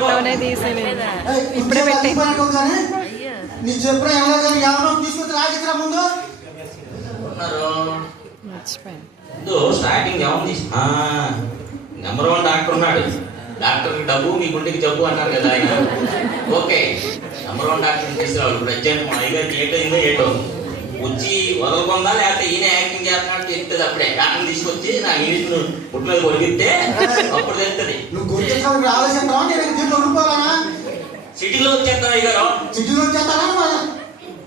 ఫోటోనే తీసి నేను ఇప్పుడే పెట్టే నీ చెప్పిన ఎవరో ఎవరో తీసుకొచ్చి రాగిరా ముందు. మర్చిపోయాను. స్టార్టింగ్ ఏముంది నెంబర్ వన్ డాక్టర్ ఉన్నాడు. డాక్టర్ డబ్బు మీ గుండెకి జబ్బు అన్నారు కదా ఆయన. ఓకే. నెంబర్ వన్ డాక్టర్ తీసుకురావాలి. ఇప్పుడు అర్జెంట్ మా అయ్యగారికి ఏటైందో ఏటో? వచ్చి వదలకుండా లేకపోతే చేస్తున్నాడు తెలుస్తుంది అప్పుడే. డాక్టర్ తీసుకొచ్చి నా ఇంగ్లీష్ పుట్టిన కొరిగితే అప్పుడు తెలుస్తుంది నువ్వు గుర్తించడానికి ఆలోచిస్తావా నేను దీంట్లో సిటీలో వచ్చేస్తాను అయ్యగారు సిటీలో వచ్చేస్తానా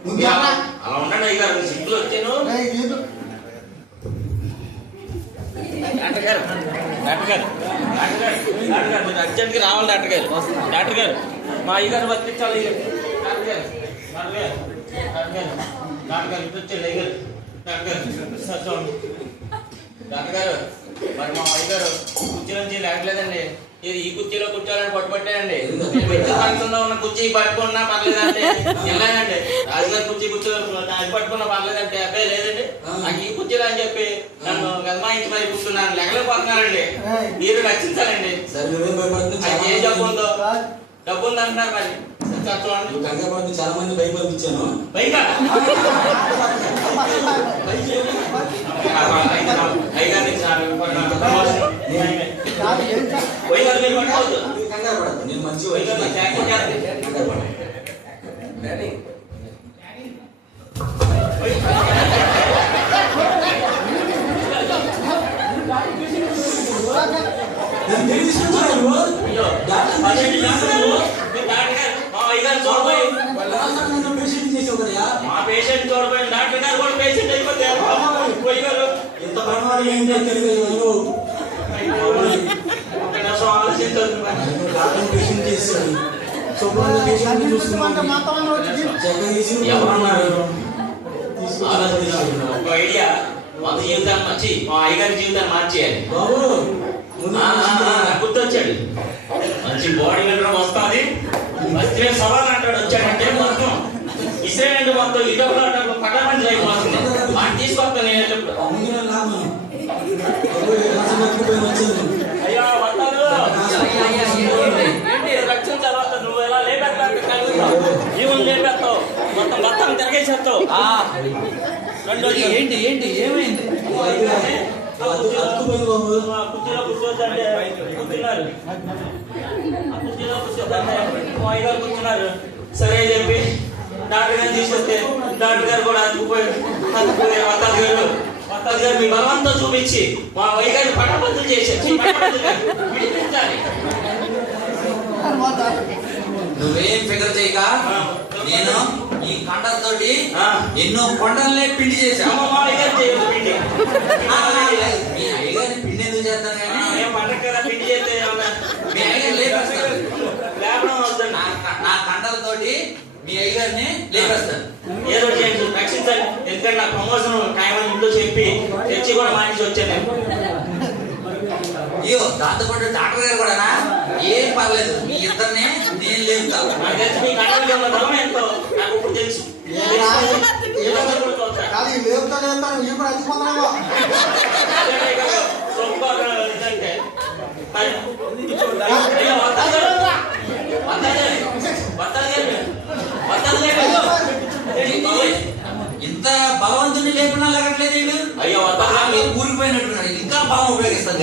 మీరు అలా? అలా ఉండండి అయ్యగారు సిటీలో వచ్చాను? డాక్టర్ గారు డాక్టర్ గారు డాక్టర్ గారు డాక్టర్ గారు మీరు అర్జెంట్గా రావాలి డాక్టర్ గారు. డాక్టర్ గారు మా అయ్యగారు బతికించాలి డాక్టర్ గారు డాక్టర్ గారు డాక్టర్ గారు డాక్టర్ గారు ఇటు అయ్యగారు డాక్టర్ గారు. డాక్టర్ గారు మరి మా అయ్యగారు కుర్చీ నుంచి లేకలేదండి ఇది ఈ కుర్చీలో కూర్చోవాలని పట్టుపట్టానండి సంగతంలో ఉన్న కుర్చీ పట్టుకున్నా పర్లేదంటే వెళ్ళానండి రాజుగారి కుర్చీ కూర్చో అది పట్టుకున్నా పర్లేదంటే అబ్బాయి లేదండి నాకు ఈ కుర్చీలో అని చెప్పి నన్ను గదమాయించి మరి కూర్చున్నాను లెగలేకపోతున్నానండి మీరు రక్షించాలండి ఏం డబ్బు ఉందో డబ్బు ఉంది అంటున్నారు మరి. నువ్వు కంగారు పడుతుంది చాలా మంది భయపడిపించాను పైగా అయ్యగారిని వైగారు మీరు పట్టుకోవద్దు నువ్వు కంగారు పడద్దు నేను మంచి వైగారు నాకు యాక్టింగ్ చేస్తే కంగారు పడదు నన్ను దేనికి తీసుకొచ్చావు నువ్వు? అయ్యో, డాక్టర్ అదేంటి పేషెంట్ డాక్టర్ చేశావు? గారు? మీరు డాక్టర్ గారు, మా అయ్యగారు చూడబోయి నన్ను పేషెంట్ చేసావు? మా పేషెంట్ చూడబోయి డాక్టర్ గారు కూడా పేషెంట్ అయిపోతే పోయిగారు ఎంత ప్రమాదం ఏంటో తెలియదు. ఒక నిమిషం డాక్టర్ పేషెంట్ శుభ్రంగా పేషెంట్ ఎవరున్నారు? ఒక ఐడియా. మన జీవితాన్ని మార్చి మా అయ్యగారి జీవితాన్ని మార్చేయాలి. బాబు గుర్తొచ్చాడు. మంచి బాడీ బిల్డర్ వస్తుంది. వస్తే సవాల్ అంటాడు వచ్చాడంటే మొత్తం ఇస్రాయల్ మొత్తం ఇటోలో పట్టమంది అయిపోతుంది వాడిని తీసుకొస్తాను నేను వచ్చాను అయ్యా వస్తాను. ఏంటి రక్షించాలి వస్తా నువ్వు ఎలా లేపెత్తావు జీవం లేపెత్తావు మొత్తం మొత్తం తిరగేసేస్తావు. రెండోది ఏంటి ఏంటి ఏమైంది? కుర్చీలో కూర్చోద్దంటే కూర్చున్నారు. కుర్చీలో కూర్చోద్దంటే కూర్చున్నారు. సరే అని చెప్పి డాక్టర్ గారిని తీసుకొస్తే డాక్టర్ గారు కూడా అతుకుపోయి అతుకుపోయి వత్తాది గారు. వత్తాది గారు మీ బలవంతం చూపించి మా పట్టబద్దులు చేశారు పట్టబద్దులు విడిపించాలి నువ్వేం ఫిగర్ చేయక? నేను ఈ కండలతోటి ఆ. ఎన్నో కొండలనే పిండి చేశా అమ్మ మా అయ్యగారు చేయొద్దు పిండి ఆ, మీ అయ్యగారిని పిండి ఎందుకు చేస్తాను ఆ, కానీ ఏం పండగ కదా పిండి చేస్తే ఏమన్నా మీ అయ్యగారు లేపేస్తారు లేపడం వద్దండి నా క- నా కండలతోటి అయ్యగారిని లేపేస్తాను ఏదో చేయండి రక్షించండి ఎందుకంటే నా ప్రమోషన్ టైం అని ఇంట్లో చెప్పి తెచ్చి కూడా మానేసి వచ్చాను అయ్యో దాంతో పాటు డాక్టర్ గారు కూడానా ఏం పర్లేదు మీ ఇద్దరిని నేను లేపుతాను నాకు తెలిసి మీ బలం ఏంటో నాకు ఇప్పుడు తెలుసు ఇదంటే. ఇంత బలవంతుని లేపినా లేకట్లేదు వీళ్ళు అయ్యో. ఊరిపోయినట్టున్నాడు ఇంకా బలం ఉపయోగిస్తాను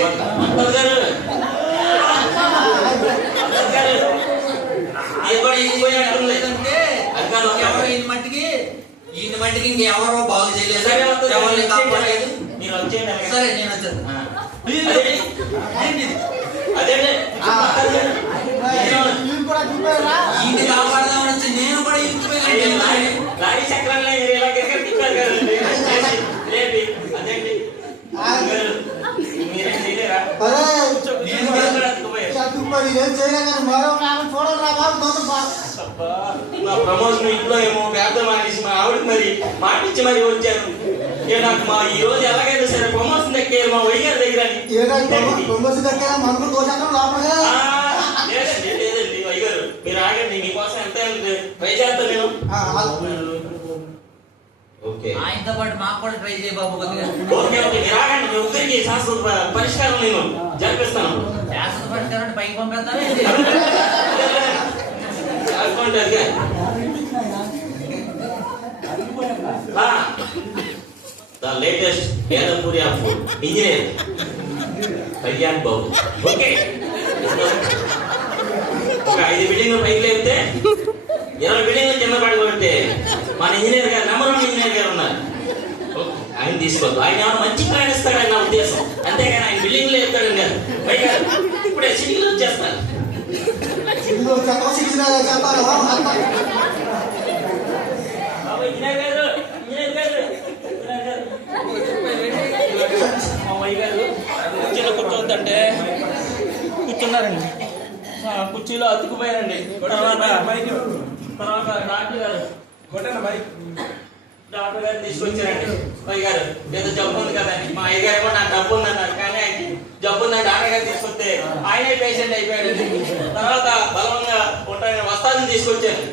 అది మట్టికి? ఈయన మట్టికి ఇంకెవరో బాగు చేయలేదు. ఎవరిని కాపాడలేదు మీరు వచ్చేయండి అలాగే. సరే నేను వచ్చాను ఆ. ఇది? కాపాడదామని వచ్చి నేను కూడా లారీ చక్రంలో ఇలా గిరగర తిప్పారు కదండి. లేపి, నా ప్రమోషన్ ఇంట్లో ఏమో పేద మానేసి మా ఆవిడకి మరి మాటిచ్చి మరి వచ్చాను నాకు మా ఈ రోజు ఎలాగైనా సరే ప్రమోషన్ దక్కే మా వయ్యారి దగ్గర తొమ్మిది దగ్గర మనకు తోచడం లోపలే ఆ, లేదండి లేదండి వయ్యారు మీరు ఆగండి మీకోసం ఎంత ట్రై చేస్తాను నేను ఆ, ఆ. ఓకే ఓకే ఆయనతో పాటు మాకు కూడా ట్రై చేయ బాబు కొద్దిగా ఓకే ఓకే మీరు ఆగండి మీ ముగ్గురికి శాశ్వత ప- పరిష్కారం నేను జరిపిస్తాను శాసన పరిష్కారం పైకి పంపిస్తాను రాసుకోండి అదిగే. ఆ, the latest వేదపూరి of engineer Kalyan Babu okay ఒక ఐదు బిల్డింగ్లు పైకి లేపితే ఇరవై బిల్డింగ్లు కింద పడగొడితే మన ఇంజనీర్ గారు నెంబర్ వన్ ఇంజనీర్ గారు ఉన్నారు. ఆయన తీసుకోవద్దు. ఆయన ఏమైనా మంచి ప్లాన్ ఇస్తాడని నా ఉద్దేశం. అంతేగాని ఆయన బిల్డింగ్లు చెప్తాడు గారు పైగా ఇప్పుడే సిటీలు గారు కుర్చీలో కూర్చోవద్దంటే. కూర్చున్నారండి. కుర్చీలో అతుకుపోయారండి. తర్వాత తర్వాత డాక్టర్ గారు. డాక్టర్ గారు తీసుకొచ్చారండి. అయ్య గారు ఏదో జబ్బు ఉంది కదండి మా అయ్య గారు ఏమో నాకు డబ్బు ఉందన్నారు కానీ ఆయనకి జబ్బు ఉందని డాక్టర్ గారు తీసుకొస్తే ఆయనే పేషెంట్ అయిపోయాడండి తర్వాత బలవంగా ఉంటాయని వస్తాదని తీసుకొచ్చాను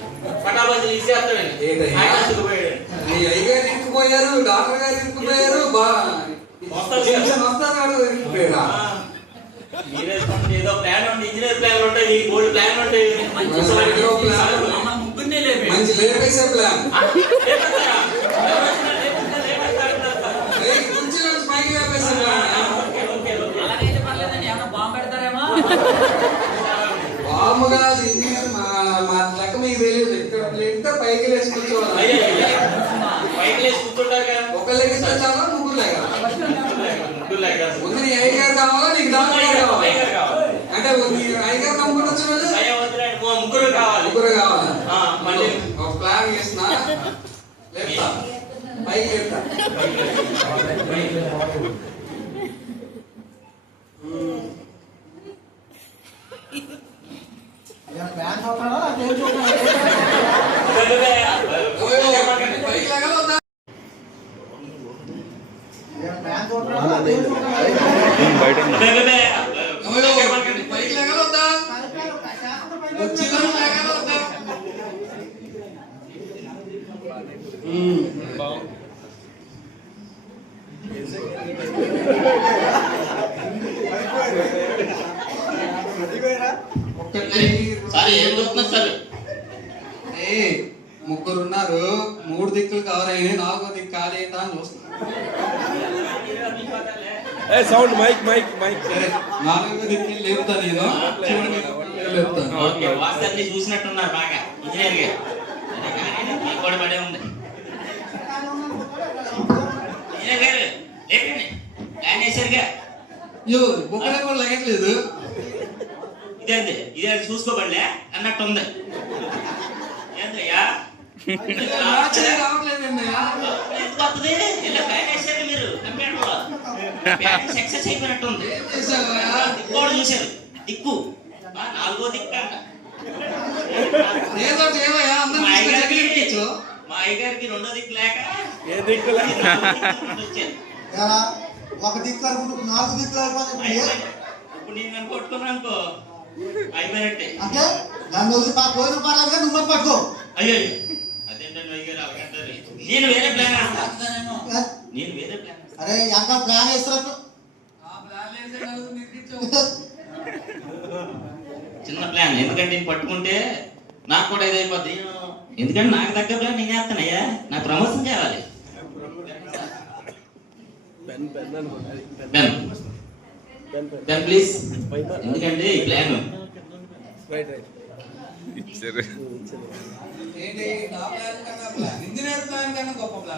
పటాబంజలు ఇచ్చేస్తాడండి? ఆయన అయ్యగారు ఇంటిపోయారు డాక్టర్ గారు చెప్పండి, ఏదో ప్లాన్ ఉంటే ఇంజనీర్ ప్లాన్ ఉంటాయి నీకు మూడు ప్లాన్ ఉంటాయి. మంచి లేపేసే ప్లాన్. బాంబు కాదు ఇంజనీర్ మా మా లెక్క మీకు తెలియదు. ఇక్కడ లెక్క పైకి లేచి కూర్చోవాలి. ఒక లెక్క చాలా ముగ్గురు లెక్క లేక. ముందు నీ అయ్యగారు కావాలా నీకు కావాలా అయ్యగారు కావాలి. అంటే నీ అయ్యగారు నమ్ముకుంటూ వచ్చిన అయ్యో, వద్దులేండి, ఓ ముగ్గురు కావాలి ముగ్గురు కావాలా ఆ, మళ్ళీ ఒక ప్లాన్ చేసిన లేపుతా పైకి లేపుతా బ్యాంక్ చూస్తాడా అదేం చూస్తాడా ఓయో, పైకి లేగలవుతా బ్యాంక్ చూస్తాడా అదేం చూస్తాడా ఓయో, పైకి లేగలవుతా కుర్చీలో లేగలవుతా ఒక్కటి సార్ ఏం చూస్తున్నారు సార్ ఏ, ముగ్గురు ఉన్నారు మూడు దిక్కులు కవర్ అయినాయి. నాలుగో దిక్కు ఖాళీ అయిందా అని సౌండ్ మైక్ మైక్ మైక్. సరే నాలుగో దిక్కు లేపుతా నేను. చూడండి చూసినట్టున్నారు బాగా. ఇంజనీర్ గారు. కానీ పడే ఉంది. ఇంజనీర్ గారు లేపండి. ప్లాన్ వేశారుగా అయ్యో బుక్కడే కూడా లగట్లేదు. ఇదేంది? ఇదే చూసుకోబడలే అన్నట్టు ఉంది ఏందయ్యా రావట్లేదండి ఎందుకు వస్తుంది ఇలా ప్లాన్ వేశారు మీరు కంప్యూటర్లో ప్లాన్ సక్సెస్ అయిపోయినట్టుంది చూశారు దిక్కు నాలుగో దిక్కు అంట మా అయ్యగారికి రెండో దిక్కు లేక ఏ దిక్కు ఒక దిక్కు అనుకుంటూ నాలుగు దిక్కులు. ఇప్పుడు నేను కనుక కొట్టుకున్నాను అనుకో అయిపోయినట్టే అంటే నన్ను పా పోయిన పర్లేదు కానీ నువ్వు పట్టుకో అయ్యో నేను వేరే ప్లాన్? నేను వేరే ప్లాన్. అరే ఎంత ప్లాన్ వేస్తున్నట్టు ఆ ప్లాన్ వేసే నలుగురు నిర్మించావు. చిన్న ప్లాన్ ఎందుకంటే నేను పట్టుకుంటే నాకు కూడా ఇదైపోద్ది. ఎందుకంటే నాకు తగ్గ ప్లాన్ నేను వేస్తానయ్యా నాకు ప్రమోషన్ కావాలి పెన్ ప్లీజ్ ఎందుకంటే ఈ ప్లాన్ రైట్ రైట్.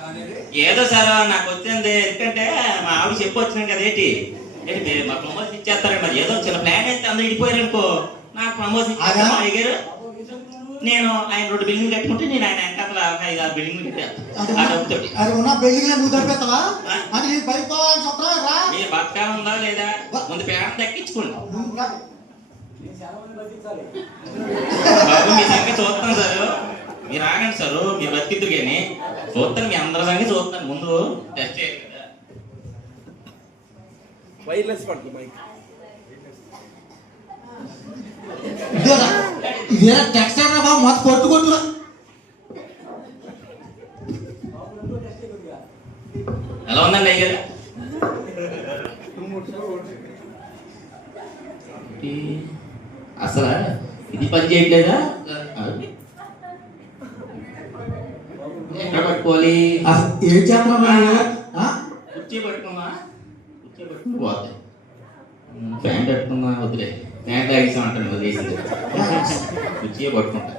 అనేది ఏదో సార్ నాకు వచ్చింది. ఎందుకంటే మా ఆవిడ చెప్పి వచ్చినాం కదా ఏంటి? ఏంటి మా ప్రమోషన్ ఇచ్చేస్తారండి మరి. ఏదో చిన్న ప్లాన్ అయితే అందరూ ఇడిపోయారు అనుకో నాకు ప్రమోషన్ అయ్యగారు నేను ఆయన రెండు బిల్డింగ్ కట్టుకుంటే నేను ఆయన వెనకాల ఐదు ఆరు బిల్డింగ్ కట్టాను ఆ డబ్బుతోటి. అది ఉన్న బిల్డింగ్ నువ్వు తప్పిస్తావా అంటే నేను పైకి పోవాలని చెప్తావా రా. మీరు బతకాలం ఉందా లేదా ముందు పేరెంట్ దక్కించుకోండి. బాబు మీ సంగతి చూస్తాను సార్. మీరు ఆగండి సార్ మీరు బతికిద్దరు కానీ. చూస్తాను మీ అందరి సంగతి చూస్తాను. ముందు టెస్ట్ వైర్లెస్ మైక్ ఇదేరా? రా బాబు మొత్తం కొట్టు కొట్టు బాగుందండి అయ్యారు అసలు? ఇది పని చేయట్లేదా? ఎక్కడ పట్టుకోవాలి? ఏం ఆ? కుర్చీ పట్టుకోమా? కుర్చీ పట్టుకుని పోతాయి ఫ్యాన్ పెట్టుకున్నా వదిలే ఫ్యాన్ లాగేసామంటాను వదిలేసింది. కుర్చీ పట్టుకుంటా.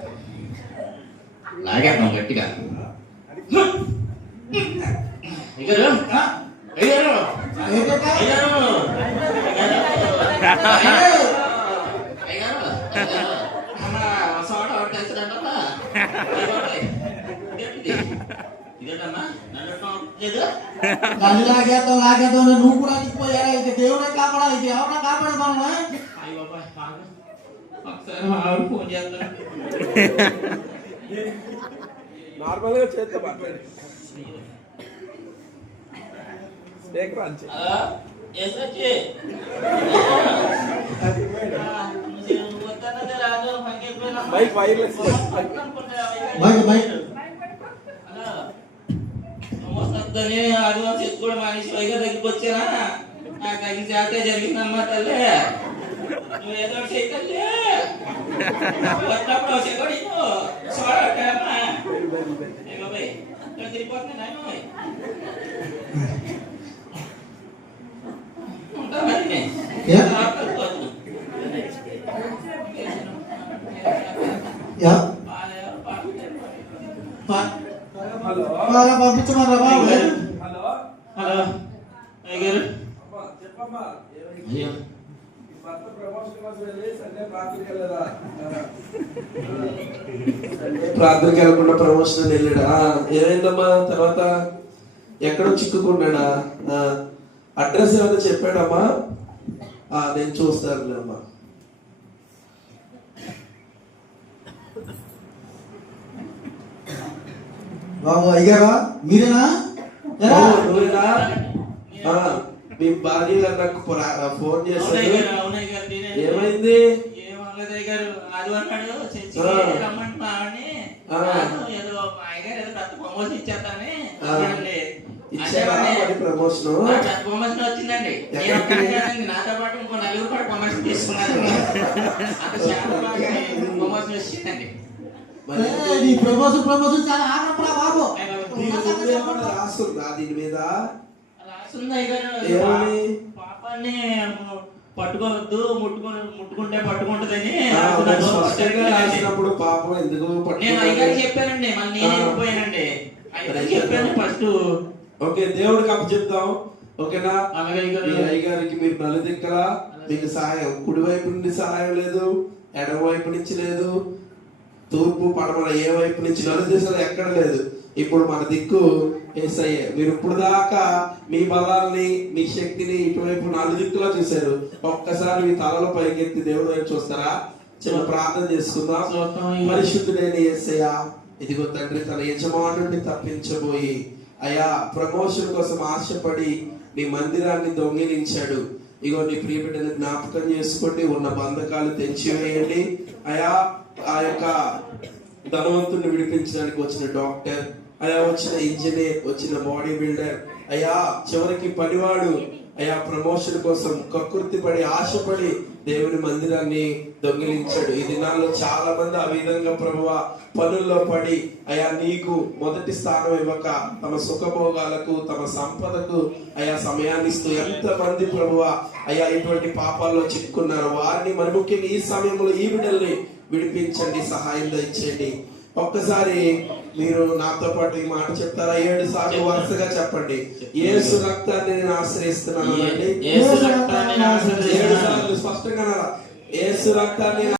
లాగేస్తాం గట్టిగా. అయ్యారు అయ్యారు? అయ్యారు అయ్యారు సోట ఒకటి తెచ్చడంటమ్మా ఇదేంటమ్మా? నన్ను లాగేద్దాం నువ్వు కూడా అడిగిపోయా ఇది దేవుడే కాపాడాలి ఇది ఎవరైనా కాపాడదామా అయ్య బాబాయ్ ఆగు. ఒకసారి మా ఆవిడ ఫోన్ చేస్తాను నార్మల్గా చేస్తే మాట్లాడి స్పీకర్ ఆన్ చేయి. హలో ఎస్ వచ్చి మైక్ వైర్లెస్ మైక్, మైక్. వస్తుందని ఆదివాసి కూడా మనిషి వైగా దగ్గరికి వచ్చానా నాకు తగిన చేతే జరిగిందమ్మా తల్లి నువ్వు ఏదో ఒకటి చెయ్యి తల్లి వచ్చినప్పుడు వచ్చేవాడు చూడమ్మా బాబాయ్ ఇక్కడ తిరిగిపోతుంది నాయన ఉంటా మరి ఏ? ఆపకపోదు. యా బాగా బాబు? హలో. హలో? అయ్యో ప్రార్థనకి వెళ్ళకుండా ప్రమోషన్ వెళ్ళాడా? ఏమైందమ్మా? తర్వాత ఎక్కడో చిక్కుకున్నాడా? అడ్రస్ ఏమైనా చెప్పాడమ్మా? ఆ, నేను చూస్తానులే అమ్మా బాబు అయ్యారా మీరేనా? మీ భార్య గారు నాకు ఫోన్ చేశారు ఏమైంది? ప్రమోషన్ వచ్చిందండి. నాతో పాటు ఇంకో నలుగురు కూడా ప్రమోషన్ తీసుకున్నారు. ప్రమోషన్ వచ్చిందండి. నీ ప్రమోషన్ ప్రమోషన్ చాలా బాబు. దీని ముందు? రాస్తుందా దీని? పాపాన్ని పట్టుకోవద్దు ముట్టుకో ముట్టుకుంటే పట్టుకుంటదని. రాసినప్పుడు పాపం ఎందుకు నేను? చెప్పానండి మళ్ళీ నేను చెప్పాను ఫస్ట్. ఓకే దేవుడికి అప్పు చెప్తాం. ఓకేనా? అయ్యగారికి మీరు నలుదిక్కల మీకు సహాయం. కుడి వైపు నుండి సహాయం లేదు ఎడమ వైపు నుంచి లేదు. తూర్పు పడమర ఏ వైపు నుంచి నలు దిశలు ఎక్కడ లేదు. ఇప్పుడు మన దిక్కు ఏసయ్యే. మీరు ఇప్పుడు దాకా మీ బలాల్ని మీ శక్తిని ఇటువైపు నాలుగు దిక్కులా చూశారు. ఒక్కసారి మీ తలలో పైకెత్తి దేవుడు వైపు చూస్తారా? చిన్న ప్రార్థన చేసుకుందాం. పరిశుద్ధుడైన యేసయ్య ఇదిగో తండ్రి తన యజమానుడిని తప్పించబోయి అయా ప్రమోషన్ కోసం ఆశపడి నీ మందిరాన్ని దొంగిలించాడు. ఇగో నీ ప్రియబిడ్డని జ్ఞాపకం చేసుకోండి. ఉన్న బంధకాలు తెంచివేయండి అయా ఆ యొక్క ధనవంతుడిని విడిపించడానికి వచ్చిన డాక్టర్ అయా వచ్చిన ఇంజనీర్ వచ్చిన బాడీ బిల్డర్ అయా చివరికి పనివాడు అయా ప్రమోషన్ కోసం కకృతి పడి ఆశపడి దేవుని మందిరాన్ని దొంగిలించాడు. ఈ దినాల్లో చాలా మంది ఆ విధంగా ప్రభువ పనుల్లో పడి అయా నీకు మొదటి స్థానం ఇవ్వక తమ సుఖభోగాలకు తమ సంపదకు అయా సమయాన్ని ఇస్తూ ఎంత మంది ప్రభువ అయా ఇటువంటి పాపాల్లో చిక్కున్నారు. వారిని మరి ముఖ్యంగా ఈ సమయంలో ఈ బిడ్డల్ని విడిపించండి సహాయం దయచేయండి ఒక్కసారి మీరు నాతో పాటు ఈ మాట చెప్తారా ఏడు సార్లు వరుసగా చెప్పండి ఏసు రక్తాన్ని నేను ఆశ్రయిస్తున్నాను రక్తాన్ని ఏడు. సార్లు స్పష్టంగా? ఏసు రక్తాన్ని